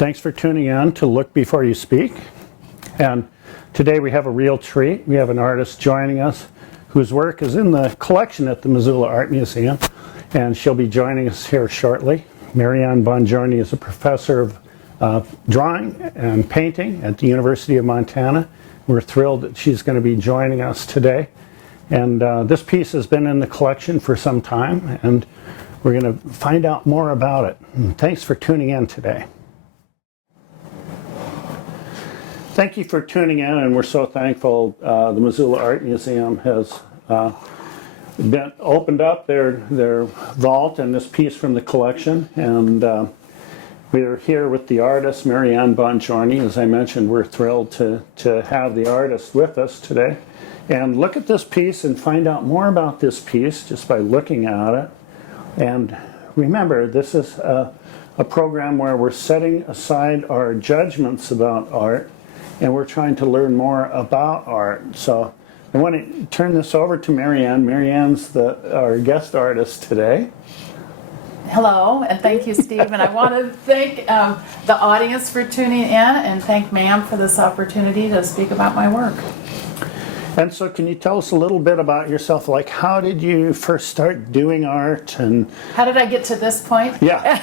Thanks for tuning in to Look Before You Speak. And today we have a real treat. We have an artist joining us whose work is in the collection at the Missoula Art Museum, and she'll be joining us here shortly. Maryann Bonjorni is a professor of drawing and painting at the University of Montana. We're thrilled that she's going to be joining us today. And this piece has been in the collection for some time, and we're going to find out more about it. And thanks for tuning in today. Thank you for tuning in, and we're so thankful the Missoula Art Museum has opened up their vault and this piece from the collection. And we're here with the artist, Maryann Bonjorni. As I mentioned, we're thrilled to have the artist with us today. And look at this piece and find out more about this piece just by looking at it. And remember, this is a program where we're setting aside our judgments about art, and we're trying to learn more about art. So I want to turn this over to Maryann. Maryann's our guest artist today. Hello, and thank you, Steve. And I want to thank the audience for tuning in, and thank ma'am for this opportunity to speak about my work. And so can you tell us a little bit about yourself? Like, how did you first start doing art? And how did I get to this point? Yeah,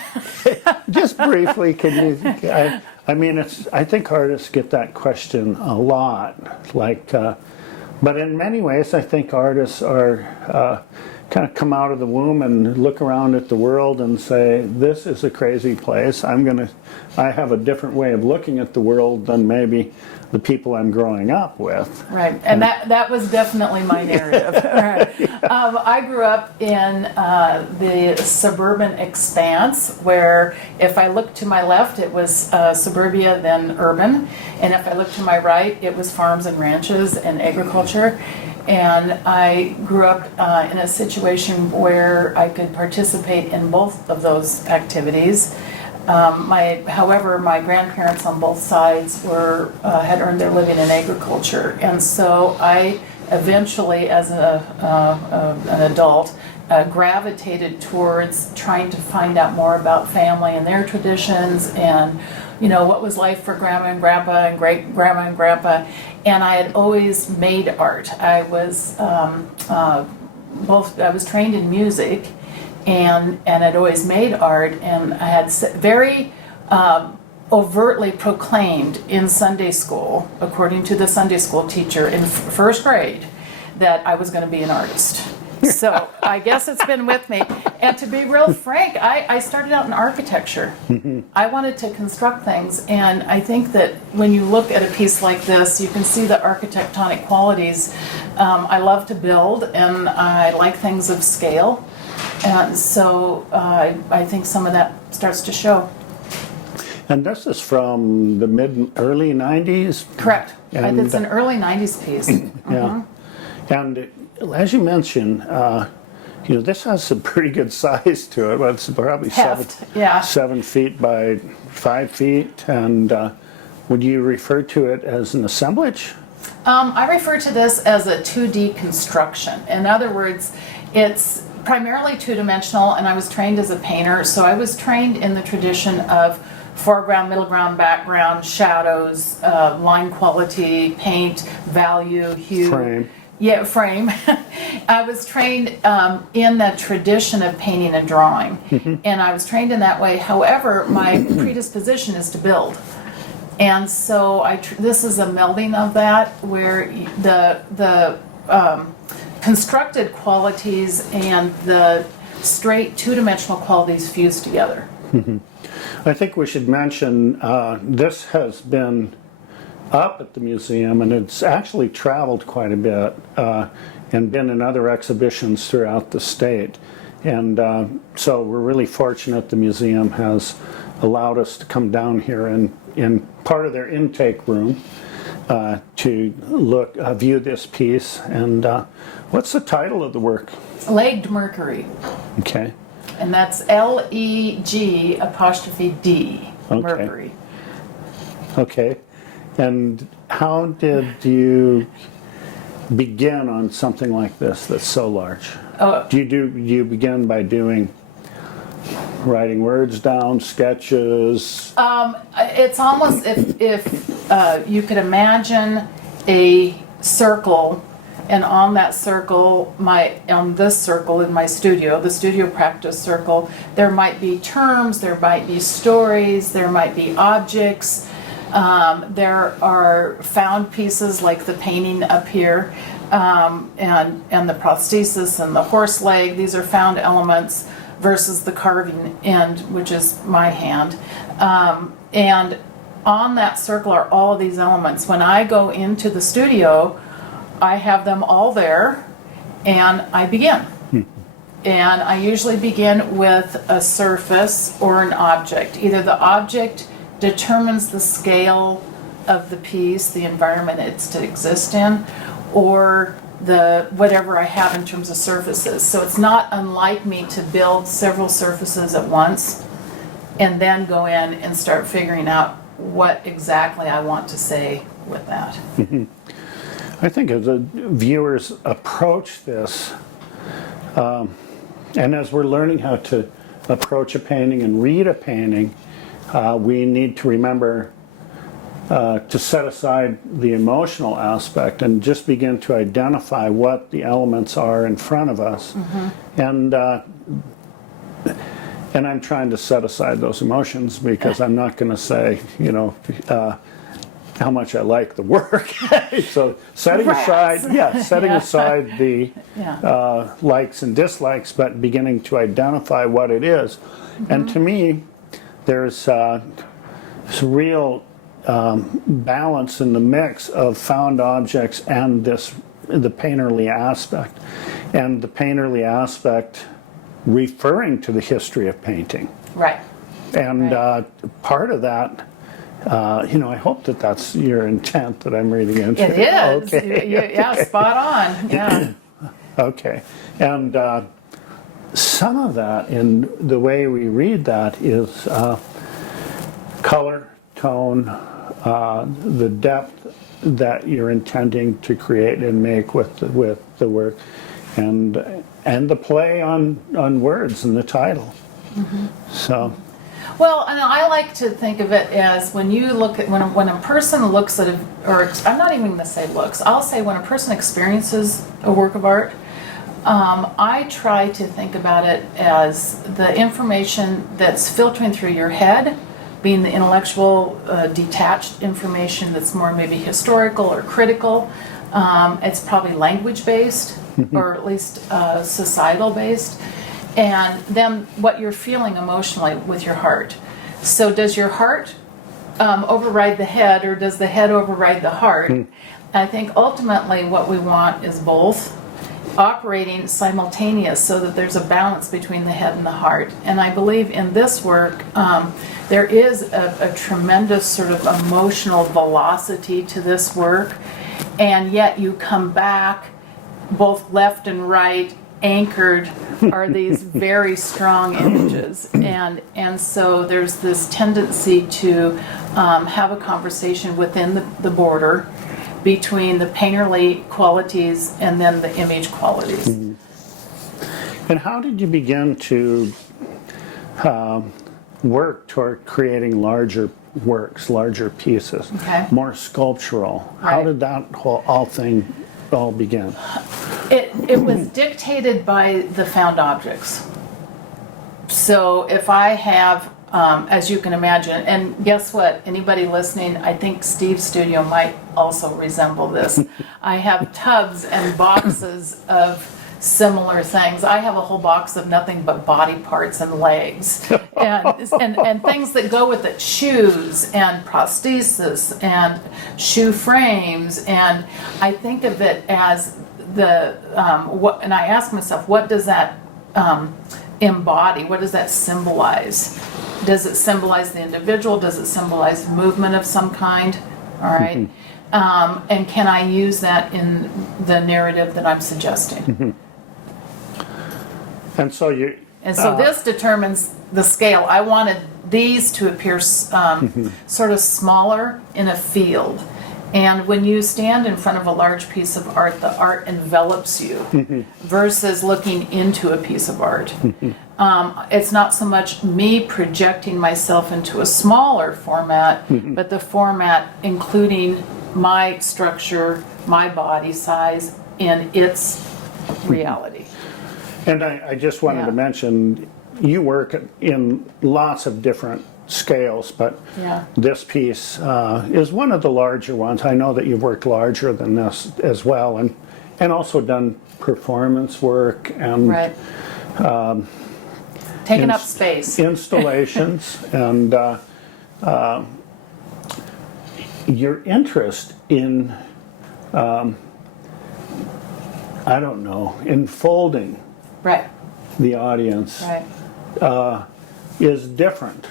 just briefly, can you? I mean, I think artists get that question a lot. Like, but in many ways, I think artists are kind of come out of the womb and look around at the world and say, "This is a crazy place. I have a different way of looking at the world than maybe the people I'm growing up with." Right, and that was definitely my narrative. Right. I grew up in the suburban expanse where if I looked to my left, it was suburbia, then urban, and if I looked to my right, it was farms and ranches and agriculture. And I grew up in a situation where I could participate in both of those activities. However, my grandparents on both sides had earned their living in agriculture, and so I eventually, as an adult, gravitated towards trying to find out more about family and their traditions, and what was life for grandma and grandpa and great grandma and grandpa. And I had always made art. I was I was trained in music, and I'd always made art, and I had very overtly proclaimed in Sunday school, according to the Sunday school teacher in first grade, that I was going to be an artist. So I guess it's been with me. And to be real frank, I started out in architecture. I wanted to construct things, and I think that when you look at a piece like this, you can see the architectonic qualities. I love to build, and I like things of scale. And so I think some of that starts to show. And this is from the early 90s? Correct. It's an early 90s piece. Yeah. And as you mentioned, this has some pretty good size to it. It's probably Heft, 7 feet by 5 feet. And would you refer to it as an assemblage? I refer to this as a 2D construction. In other words, it's primarily two-dimensional, and I was trained as a painter, so I was trained in the tradition of foreground, middle ground, background, shadows, line quality, paint, value, hue. Frame. Yeah, frame. I was trained in that tradition of painting and drawing, and I was trained in that way. However, my predisposition is to build, and so this is a melding of that, where the constructed qualities and the straight two-dimensional qualities fuse together. I think we should mention this has been up at the museum, and it's actually traveled quite a bit and been in other exhibitions throughout the state. And so we're really fortunate the museum has allowed us to come down here in part of their intake room to view this piece. And what's the title of the work? Legged Mercury. Okay. And that's Leg''D, Okay. Mercury. Okay. And how did you begin on something like this that's so large? Do you begin by doing writing words down, sketches? It's almost if you could imagine a circle, and on that circle, on this circle in my studio, the studio practice circle, there might be terms, there might be stories, there might be objects. There are found pieces like the painting up here, and the prosthesis and the horse leg. These are found elements versus the carving end, which is my hand. And on that circle are all of these elements. When I go into the studio, I have them all there, and I begin. And I usually begin with a surface or an object. Either the object determines the scale of the piece, the environment it's to exist in, or the whatever I have in terms of surfaces. So it's not unlike me to build several surfaces at once and then go in and start figuring out what exactly I want to say with that. I think as the viewers approach this, and as we're learning how to approach a painting and read a painting, we need to remember to set aside the emotional aspect and just begin to identify what the elements are in front of us. And I'm trying to set aside those emotions because I'm not going to say, how much I like the work. So setting aside the likes and dislikes, but beginning to identify what it is. And to me, there's real balance in the mix of found objects and the painterly aspect. And the painterly aspect referring to the history of painting. Right. And part of that, I hope that that's your intent that I'm reading into. It is. Okay. Yeah, spot on. Yeah. Okay. And some of that, in the way we read that, is color, tone, the depth that you're intending to create and make with the work, and the play on words in the title. So. Well, and I like to think of it as when you look at when a person looks at I'm not even going to say looks. I'll say when a person experiences a work of art, I try to think about it as the information that's filtering through your head, being the intellectual, detached information that's more maybe historical or critical. It's probably language-based, or at least societal-based. And then what you're feeling emotionally with your heart. So does your heart override the head, or does the head override the heart? I think ultimately what we want is both operating simultaneous so that there's a balance between the head and the heart. And I believe in this work there is a tremendous sort of emotional velocity to this work, and yet you come back both left and right anchored are these very strong images, and so there's this tendency to have a conversation within the border between the painterly qualities and then the image qualities. And how did you begin to work toward creating larger works, larger pieces, more sculptural? How did that all begin? It was dictated by the found objects. So if I have, as you can imagine, and guess what, anybody listening, I think Steve's studio might also resemble this. I have tubs and boxes of similar things. I have a whole box of nothing but body parts and legs and things that go with it, shoes and prosthesis and shoe frames, and I think of it as and I ask myself, what does that embody? What does that symbolize? Does it symbolize the individual? Does it symbolize movement of some kind? All right. And can I use that in the narrative that I'm suggesting? And so this determines the scale. I wanted these to appear sort of smaller in a field. And when you stand in front of a large piece of art, the art envelops you versus looking into a piece of art. It's not so much me projecting myself into a smaller format, but the format including my structure, my body size, in its reality. And I just wanted to mention, you work in lots of different scales, but this piece is one of the larger ones. I know that you've worked larger than this as well, and also done performance work and taking up space, installations, and your interest in I don't know, enfolding the audience is different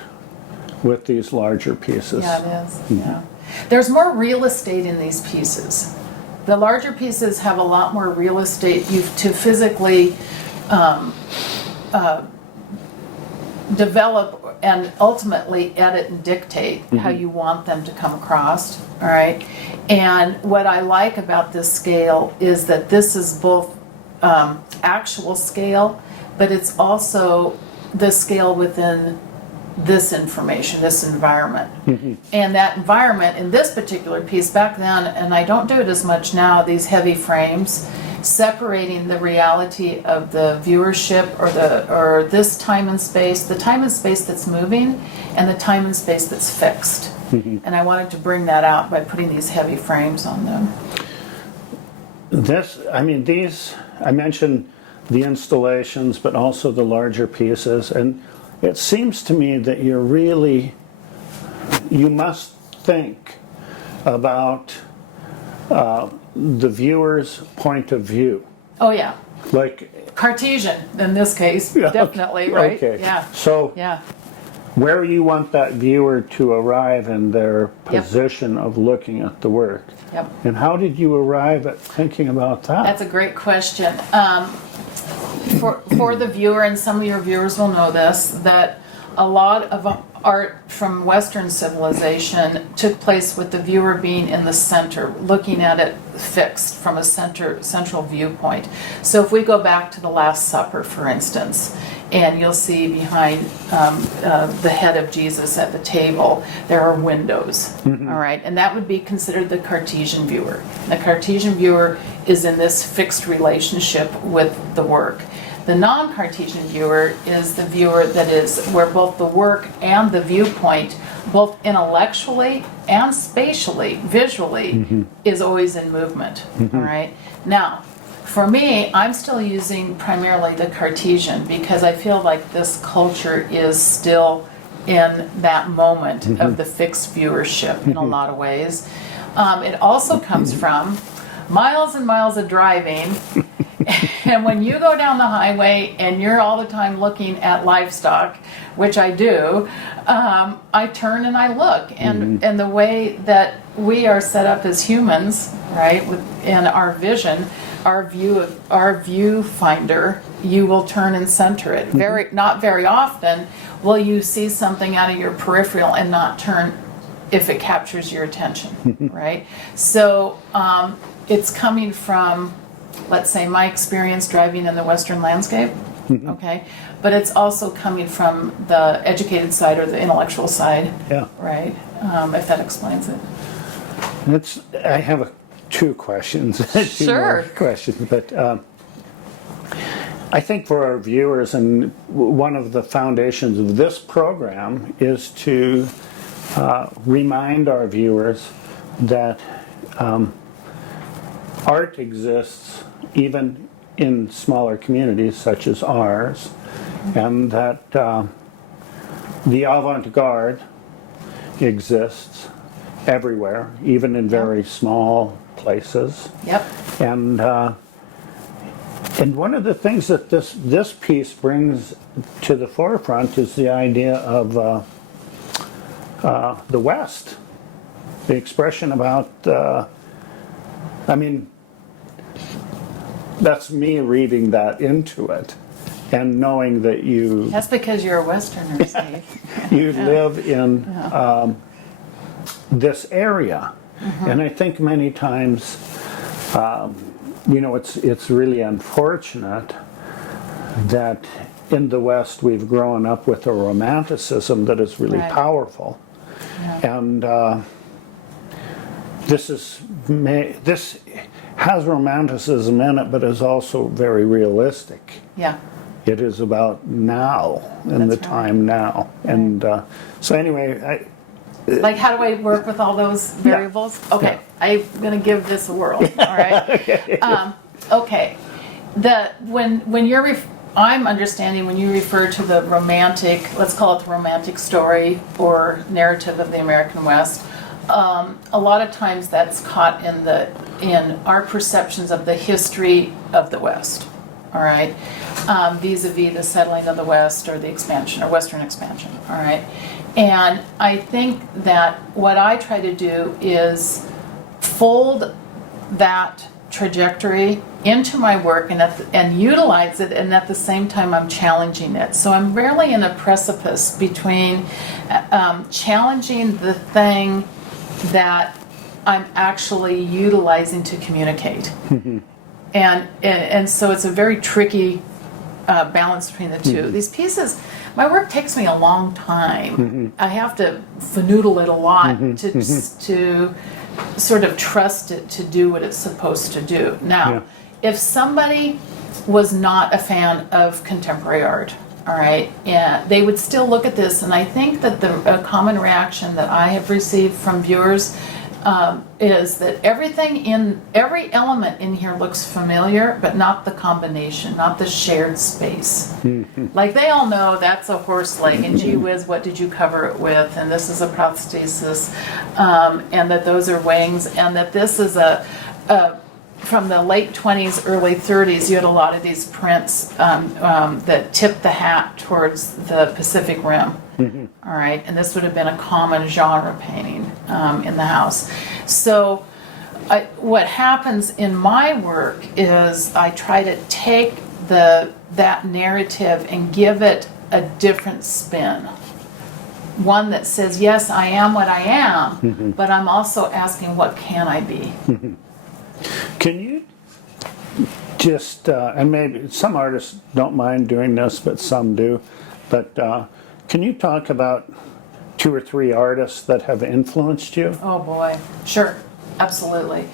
with these larger pieces. Yeah, it is. Yeah. There's more real estate in these pieces. The larger pieces have a lot more real estate to physically develop and ultimately edit and dictate how you want them to come across. All right. And what I like about this scale is that this is both actual scale, but it's also the scale within this information, this environment. And that environment in this particular piece back then, and I don't do it as much now, these heavy frames, separating the reality of the viewership or this time and space, the time and space that's moving and the time and space that's fixed. And I wanted to bring that out by putting these heavy frames on them. These, I mentioned the installations, but also the larger pieces, and it seems to me that you must think about the viewer's point of view. Oh yeah. Like Cartesian in this case, definitely, right? Okay. Yeah. So where you want that viewer to arrive in their position of looking at the work. And how did you arrive at thinking about that? That's a great question. For the viewer, and some of your viewers will know this, that a lot of art from Western civilization took place with the viewer being in the center, looking at it fixed from a central viewpoint. So if we go back to the Last Supper, for instance, and you'll see behind the head of Jesus at the table, there are windows, all right? And that would be considered the Cartesian viewer. The Cartesian viewer is in this fixed relationship with the work. The non-Cartesian viewer is the viewer that is where both the work and the viewpoint, both intellectually and spatially, visually, is always in movement, all right? Now, for me, I'm still using primarily the Cartesian because I feel like this culture is still in that moment of the fixed viewership in a lot of ways. It also comes from miles and miles of driving. And when you go down the highway and you're all the time looking at livestock, which I do, I turn and I look. And the way that we are set up as humans, right, in our vision, our viewfinder, you will turn and center it. Not very often will you see something out of your peripheral and not turn if it captures your attention, right? So it's coming from, let's say, my experience driving in the Western landscape, okay? But it's also coming from the educated side or the intellectual side, right? If that explains it. I have two questions. Sure. Questions, but I think for our viewers, and one of the foundations of this program is to remind our viewers that art exists even in smaller communities such as ours, and that the avant-garde exists everywhere, even in very small places. And one of the things that this piece brings to the forefront is the idea of the West, the expression about that's me reading that into it and knowing that you... That's because you're a Westerner, Steve. You live in this area. And I think many times, you know, it's really unfortunate that in the West we've grown up with a romanticism that is really Right. powerful. Yeah. And this has romanticism in it, but is also very realistic. Yeah. It is about now and the That's right. time now. And so anyway, Like, how do I work with all those variables? Okay, I'm gonna give this a whirl. All right. Okay. When you're I'm understanding when you refer to the romantic, let's call it the romantic story or narrative of the American West. A lot of times that's caught in our perceptions of the history of the West. All right, vis-a-vis the settling of the West or the expansion or Western expansion. All right, and I think that what I try to do is fold that trajectory into my work and utilize it, and at the same time I'm challenging it. So I'm rarely in a precipice between challenging the thing that I'm actually utilizing to communicate. And so it's a very tricky balance between the two. These pieces, my work takes me a long time. I have to fanoodle it a lot to sort of trust it to do what it's supposed to do. Now, if somebody was not a fan of contemporary art, all right, they would still look at this, and I think that a common reaction that I have received from viewers is that every element in here looks familiar, but not the combination, not the shared space. Like, they all know that's a horse leg, and gee whiz, what did you cover it with? And this is a prosthesis, and that those are wings, and that this is from the late 20s, early 30s, you had a lot of these prints that tipped the hat towards the Pacific Rim. All right, and this would have been a common genre painting in the house. So what happens in my work is I try to take that narrative and give it a different spin. One that says, yes, I am what I am, but I'm also asking, what can I be? can you just, and maybe some artists don't mind doing this, but some do, but can you talk about 2 or 3 artists that have influenced you? Oh boy, sure, absolutely.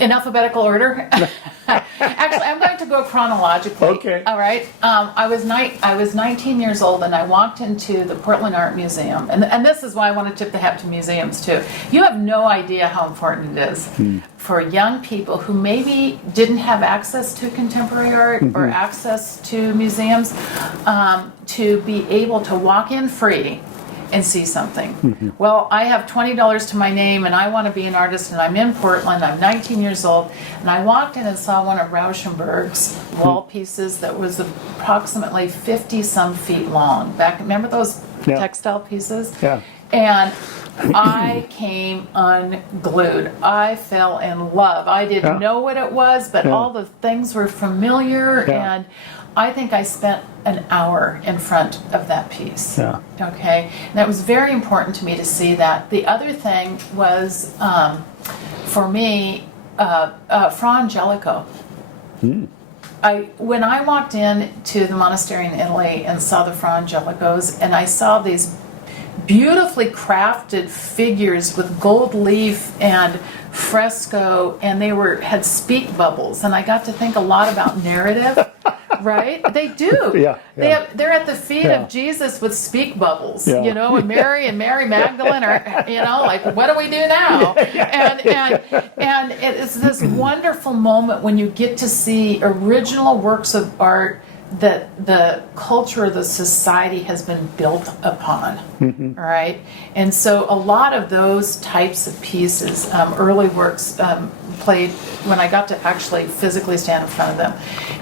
In alphabetical order? Actually, I'm going to go chronologically. Okay. All right. I was 19 years old, and I walked into the Portland Art Museum, and this is why I want to tip the hat to museums too. You have no idea how important it is for young people who maybe didn't have access to contemporary art or access to museums to be able to walk in free and see something. Well, I have $20 to my name, and I want to be an artist, and I'm in Portland. I'm 19 years old, and I walked in and saw one of Rauschenberg's wall pieces that was approximately 50-some feet long. Remember those textile pieces? Yeah. And I came unglued. I fell in love. I didn't know what it was, but all the things were familiar, and I think I spent an hour in front of that piece. Yeah. Okay, and that was very important to me to see that. The other thing was, for me, Fra Angelico. When I walked in to the monastery in Italy and saw the Fra Angelicos, and I saw these beautifully crafted figures with gold leaf and fresco, and they had speak bubbles, and I got to think a lot about narrative. Right? They do. Yeah. They're at the feet of Jesus with speak bubbles, Yeah. and Mary Magdalene are, like, what do we do now? And it's this wonderful moment when you get to see original works of art that the culture, the society has been built upon, right? And so a lot of those types of pieces, early works, played when I got to actually physically stand in front of them.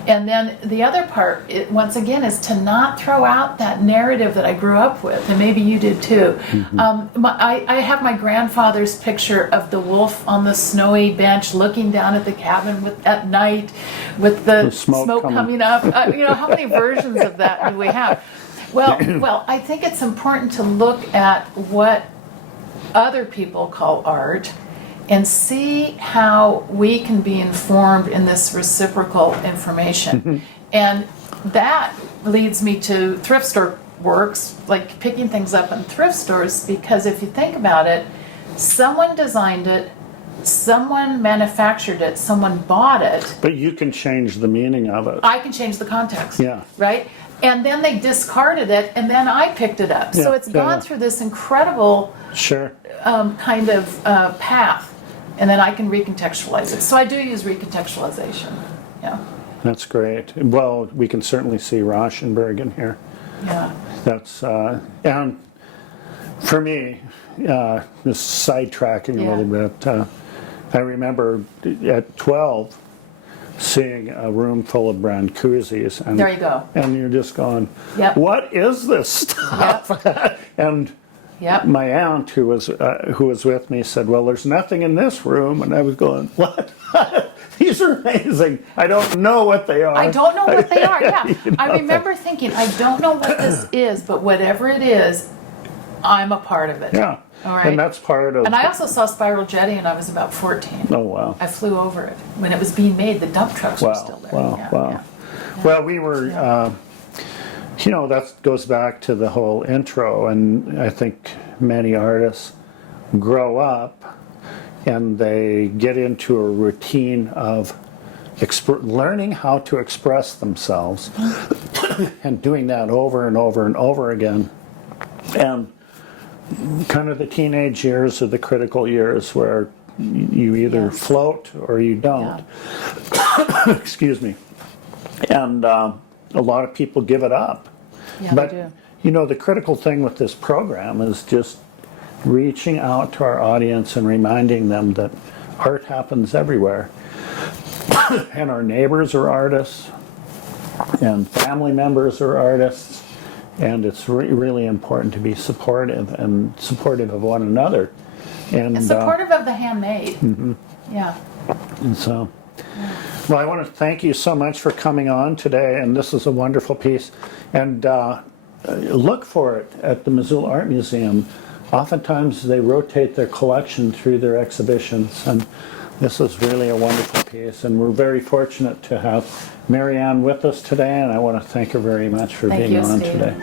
And then the other part, once again, is to not throw out that narrative that I grew up with, and maybe you did too. I have my grandfather's picture of the wolf on the snowy bench looking down at the cabin at night with the smoke coming up. How many versions of that do we have? Well, I think it's important to look at what other people call art and see how we can be informed in this reciprocal information. And that leads me to thrift store works, like picking things up in thrift stores, because if you think about it, someone designed it, someone manufactured it, someone bought it. But you can change the meaning of it. I can change the context. Yeah. Right? And then they discarded it, and then I picked it up. So Yeah, it's yeah, gone yeah. through this incredible Sure. kind of path, and then I can recontextualize it. So I do use recontextualization. Yeah. That's great. Well, we can certainly see Rauschenberg in here. Yeah. That's, and for me, just sidetracking a Yeah. little bit, I remember at 12 seeing a room full of Brancusis. And, There you go. And you're just going, Yep. what is this stuff? And Yep. my aunt, who was with me, said, well, there's nothing in this room. And I was going, what? These are amazing. I don't know what they are. I don't know what they are. Yeah. You know? I remember thinking, I don't know what this is, but whatever it is, I'm a part of it. Yeah. All right. And that's part of... And I also saw Spiral Jetty, and I was about 14. Oh, wow. I flew over it when it was being made. The dump trucks were Wow, still there. wow, Yeah, wow. yeah. Well, we were, you know, that goes back to the whole intro, and I think many artists grow up and they get into a routine of learning how to express themselves and doing that over and over and over again. And kind of the teenage years are the critical years where you either Yes. float or you don't. Excuse me. And a lot of people give it up. Yeah, But, they do. you know, the critical thing with this program is just reaching out to our audience and reminding them that art happens everywhere. And our neighbors are artists, and family members are artists, and it's really important to be supportive of one another. And Supportive of the handmade. Yeah. and so, well, I want to thank you so much for coming on today, and this is a wonderful piece. And look for it at the Missoula Art Museum. Oftentimes they rotate their collection through their exhibitions, and this is really a wonderful piece. And we're very fortunate to have Maryann with us today, and I want to thank her very much for Thank being you, on Steve. today.